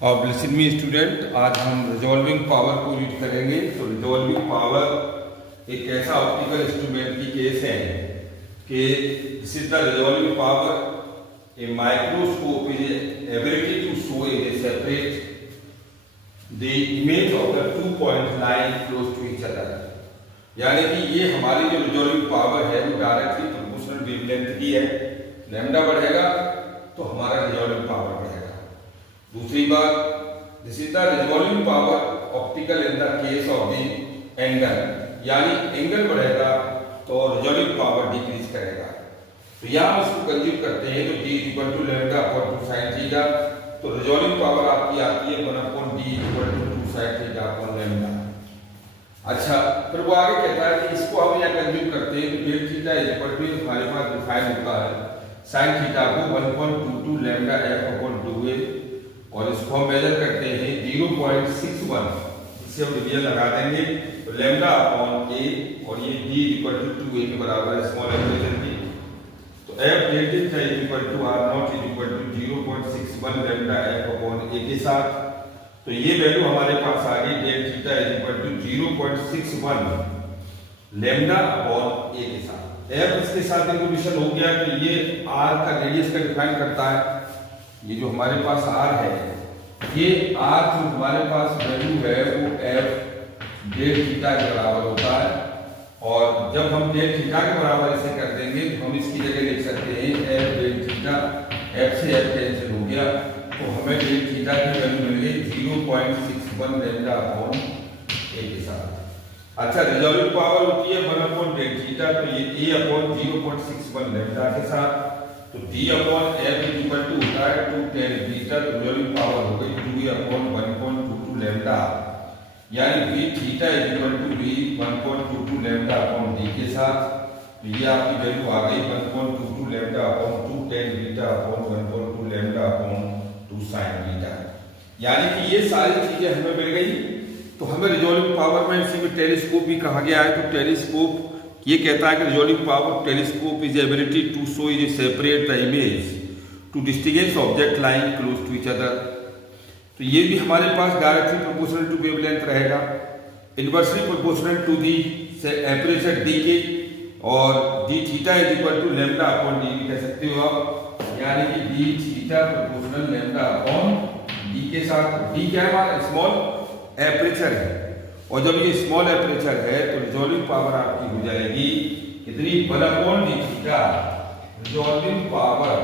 और listen me student, आज हम रिजॉल्विंग पावर को यूज करेंगे। तो रिजॉल्विंग पावर एक ऐसा ऑप्टिकल इंस्ट्रूमेंट की केस है कि this is the resolving power. A microscope is ability to show a separate the image of the 2 point line close to each other. यानी कि ये हमारी जो रिजॉल्विंग पावर है वो डायरेक्टली प्रोपोर्शनल वेवलेंथ की है। लैम्डा बढ़ेगा तो हमारा रिजॉल्विंग पावर बढ़ेगा। दूसरी बात, this is the resolving power optical in the case of the angle, यानी एंगल बढ़ेगा तो रिजॉल्विंग पावर डिक्रीज करेगा। तो यहाँ हम इसको कंज्यूम करते हैं तो d equal to lambda upon 2 sin theta. तो रिजॉल्विंग पावर आपकी आती है 1 upon d equal to 2 sin theta upon lambda. अच्छा, फिर वो आगे कहता है कि इसको हम यहाँ कंज्यूम करते हैं तो डेल थीटा इक्वल टू हमारे पास डिफाइन होता है sin थीटा को 1.22 लैम्डा f अपॉन 2a, और इसको हम मेजर करते हैं 0.61, इससे हम डिवीजन लगा देंगे तो लैम्डा अपॉन a, और ये d इक्वल टू 2a के बराबर है स्मॉल एलिमेंट की। तो f del theta equal to r not equal to 0.61 lambda f upon a के साथ। तो ये वैल्यू हमारे पास आ गई del theta equal to 0.61 lambda upon a के साथ। f इसके साथ इंट्रोड्यूशन हो गया कि ये r का रेडियस का डिफाइन करता है। ये जो हमारे पास r है, ये r जो हमारे पास वैल्यू है वो f डेल थीटा के बराबर होता है, और जब हम डेल थीटा के बराबर इसे कर देंगे तो हम इसकी जगह लिख सकते हैं f डेल थीटा। f से f कैंसिल हो गया तो हमें डेल थीटा की वैल्यू मिल गई 0.61 लैम्डा अपॉन a के साथ। अच्छा, रिजॉल्विंग पावर होती है 1 अपॉन डेल थीटा, तो ये a अपॉन 0.61 लैम्डा के साथ। तो d upon f equal to होता है 2 tan थीटा, तो रिजॉल्विंग पावर हो गई 2a अपॉन 1.22 लैम्डा, यानी v theta equal to v 1.22 lambda upon d के साथ। तो ये आपकी वैल्यू आ गई 1.22 lambda upon 2 tan theta upon 1.2 lambda upon 2 sin theta. यानी कि ये सारी चीजें हमें मिल गई। तो हमें रिजॉल्विंग पावर में इसी में टेलीस्कोप भी कहा गया है। तो टेलीस्कोप ये कहता है कि resolving power telescope is ability to show is separate the image to distinguish object line close to each other. तो ये भी हमारे पास डायरेक्टली प्रोपोर्शनल टू वेवलेंथ रहेगा, inversely proportional to the aperture D के, और D theta is equal to lambda upon D कह सकते हो आप, यानी कि D theta proportional lambda upon D के साथ। डी क्या है हमारा स्मॉल एपरेचर है, और जब ये स्मॉल एपरेचर है तो रिजॉल्विंग पावर आपकी हो जाएगी कितनी 1 upon D theta. Resolving power